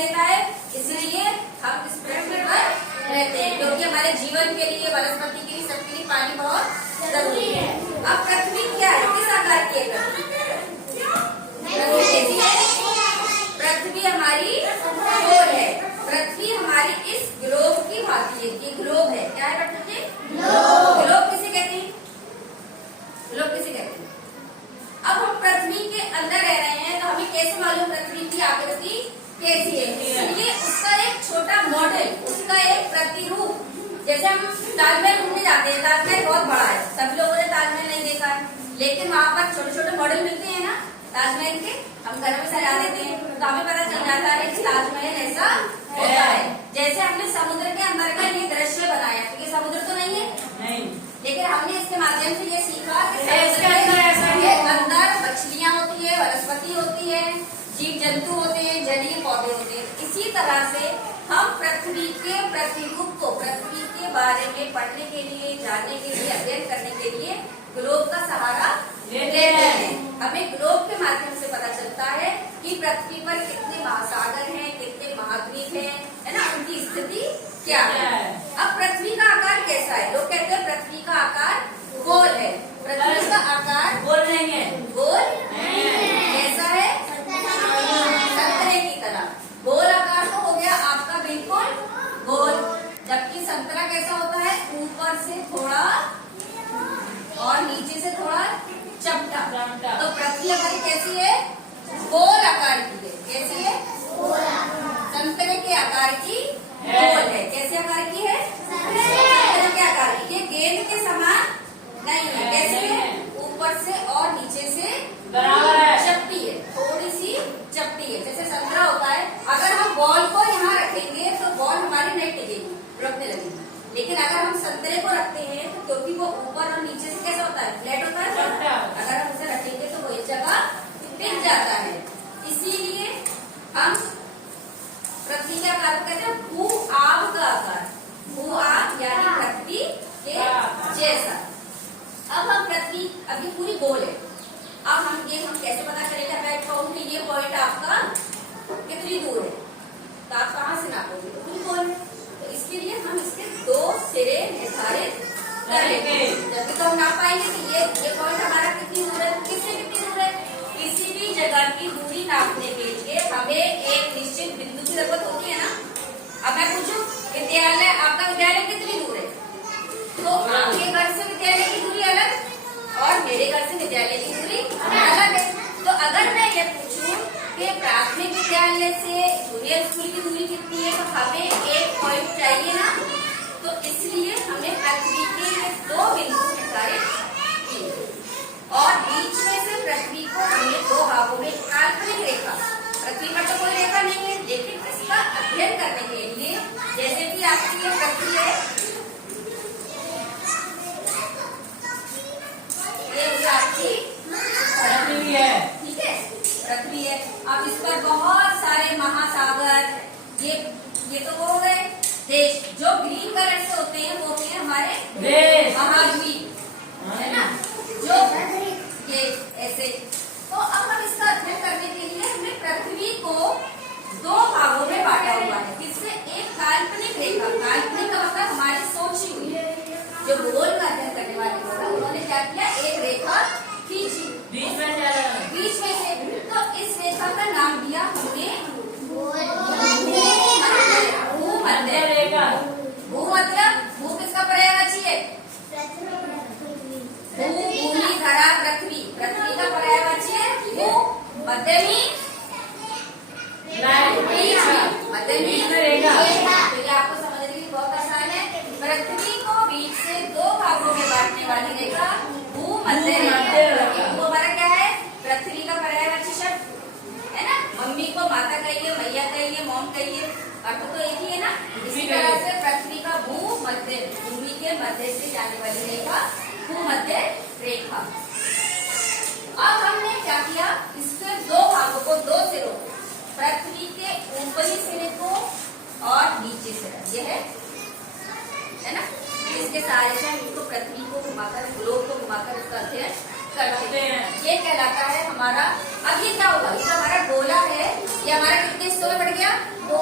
देता है, इसलिए हम इस पृथ्वी पर रहते हैं, क्योंकि हमारे जीवन के लिए, वनस्पति के लिए, सबके लिए पानी बहुत जरूरी है। अब पृथ्वी क्या है, किस आकार की है पृथ्वी हमारी गोल है। पृथ्वी हमारी इस ग्लोब की भांति है, ये ग्लोब है। क्या है पृथ्वी? ग्लोब किसे कहते हैं? ग्लोब किसे कहते हैं? अब हम पृथ्वी के अंदर रह रहे हैं, तो हमें कैसे मालूम पृथ्वी की आकृति कैसी है? इसलिए उसका एक छोटा मॉडल, उसका एक प्रतिरूप, जैसे हम ताजमहल घूमने जाते हैं, ताजमहल बहुत बड़ा है, सभी लोगों ने ताजमहल नहीं देखा है, लेकिन वहाँ पर छोटे छोटे मॉडल मिलते हैं ना ताजमहल के, हम घर में सजा देते हैं, तो हमें पता चल जाता है कि ताजमहल ऐसा होता है। जैसे हमने समुद्र के अंदर का ये दृश्य बनाया, तो ये समुद्र तो नहीं है, नहीं, लेकिन हमने इसके माध्यम से ये सीखा कि अंदर मछलियाँ होती है, वनस्पति होती है, जीव जंतु होते हैं, जलीय पौधे होते हैं। इसी तरह से हम पृथ्वी के प्रतिरूप को, पृथ्वी के बारे में पढ़ने के लिए, जानने के लिए, अध्ययन करने के लिए ग्लोब का सहारा लेते हैं। हमें ग्लोब के माध्यम से पता चलता है कि पृथ्वी पर कितने महासागर हैं, कितने महाद्वीप हैं, है ना, उनकी स्थिति क्या है। अब पृथ्वी का आकार कैसा है? लोग कहते हैं पृथ्वी का आकार गोल है। पृथ्वी का आकार गोल नहीं है, गोल कैसा है? संतरे की तरह। गोल आकार तो हो गया आपका बिल्कुल गोल, जबकि संतरा कैसा होता है? ऊपर से थोड़ा और नीचे से थोड़ा चपटा। तो पृथ्वी हमारी कैसी है? गोल आकार की है। कैसी है? संतरे के आकार की गोल है। कैसे आकार की है? संतरे के आकार की। ये गेंद के समान नहीं है। कैसे है? ऊपर से और नीचे से बराबर है, चपटी है, थोड़ी सी चपटी है। जैसे संतरा होता है, अगर हम बॉल को यहाँ रखेंगे तो बॉल हमारी नहीं टिकेगी, रुकने लगेगी। लेकिन अगर हम संतरे को रखते हैं तो क्योंकि वो ऊपर और नीचे से कैसा होता है? फ्लैट होता है। अगर हम उसे रखेंगे तो वो एक जगह टिक जाता है। इसीलिए हम पृथ्वी के आकार को कहते हैं भू आब का आकार। भू आब यानी पृथ्वी के जैसा। अब हम पृथ्वी अभी पूरी गोल है। अब हम कैसे पता करेंगे? मैं कहूँगी ये पॉइंट आपका कितनी दूर है, तो आप कहाँ से नापोगे? तो पूरी गोल है, तो इसके लिए हम इसके दो सिरे निर्धारित करेंगे, जब तो हम नाप पाएंगे कि ये पॉइंट हमारा कितनी दूर है, किससे कितनी दूर है। किसी भी जगह की दूरी नापने के लिए हमें एक निश्चित बिंदु की जरूरत होती है ना। अब मैं पूछूं विद्यालय, आपका विद्यालय कितनी दूर है? तो आपके घर से विद्यालय की दूरी अलग और मेरे घर से विद्यालय की दूरी अलग है। तो अगर मैं ये पूछूं कि प्राथमिक विद्यालय से जूनियर स्कूल की दूरी कितनी है, तो हमें एक पॉइंट चाहिए ना। तो इसलिए हमने पृथ्वी के ये दो बिंदु निर्धारित किए और बीच में से पृथ्वी को हमने दो भागों में काल्पनिक रेखा, पृथ्वी पर तो कोई रेखा नहीं है, लेकिन इसका अध्ययन करने के लिए, जैसे कि आपकी ये पृथ्वी है, ये आपकी पृथ्वी है, ठीक है, पृथ्वी है। अब इस पर बहुत सारे महासागर, ये तो वो हो गए देश। जो ग्रीन कलर से होते हैं वो होते हैं हमारे देश, महाद्वीप, है ना, जो ये ऐसे। तो अब हम इसका अध्ययन करने के लिए हमने पृथ्वी को दो भागों में बांटा हुआ है, जिससे एक काल्पनिक रेखा, काल्पनिक का मतलब हमारी सोची हुई है, जो भूगोल का अध्ययन करने वाले लोग हैं उन्होंने क्या किया, एक रेखा खींची बीच में से। तो इस रेखा का नाम दिया हमने भूमध्य रेखा। भूमध्य, भू किसका पर्यायवाची है? भू, भूमि, धरा, पृथ्वी, पृथ्वी का पर्यायवाची है भू। मध्यमी रेखा, तो ये आपको समझने के लिए बहुत आसान है। पृथ्वी को बीच से दो भागों में बांटने वाली रेखा भूमध्य रेखा। वो हमारा क्या है? पृथ्वी का पर्यायवाची शब्द है ना। मम्मी को माता कहिए, मैया कहिए, मॉम कहिए, अर्थ तो एक ही है ना। इसी तरह से पृथ्वी का भूमध्य, भूमि के मध्य से जाने वाली रेखा भूमध्य रेखा। अब हमने क्या किया? इसके दो भागों को, दो सिरों, पृथ्वी के ऊपरी सिरे को और नीचे सिरा, ये है ना। इसके सहारे से हम इसको पृथ्वी को घुमाकर, ग्लोब को घुमाकर इसका अध्ययन करते हैं। ये कहलाता है हमारा। अब ये क्या होगा? ये हमारा गोला है, ये हमारा कितने हिस्सों में बढ़ गया? दो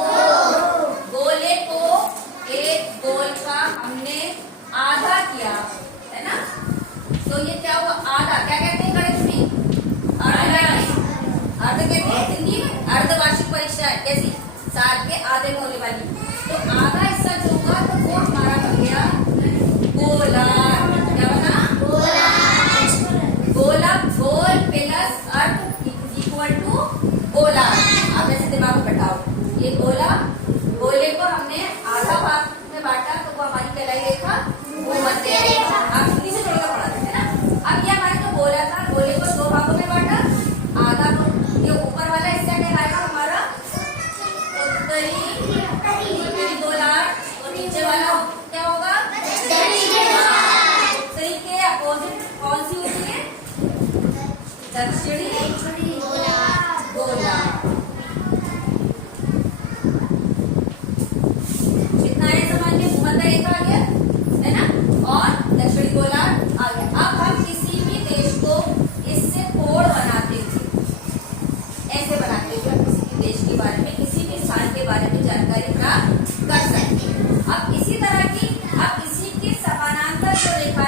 ये गोला, गोले को हमने आधा भाग में बांटा तो वो हमारी कहलाई रेखा भूमध्य रेखा। आप हिंदी से जोड़कर पढ़ा थे ना। अब ये हमारा जो गोला था, गोले को दो भागों में बांटा, आधा को ये ऊपर वाला हिस्सा कहलाएगा हमारा उत्तरी गोलार्ध और नीचे वाला क्या होगा उत्तरी के अपोजिट कौन सी होती है दक्षिणी गोलार्ध। कितना है समझ में, भूमध्य रेखा आ गया है ना और दक्षिणी गोलार्ध आ गया। अब हम किसी भी देश को इससे कोड बनाते थे, ऐसे बनाते थे हम किसी भी देश के बारे में, किसी भी स्थान के बारे में जानकारी प्राप्त कर सकते हैं। अब इसी तरह की, अब इसी के समानांतर जो रेखा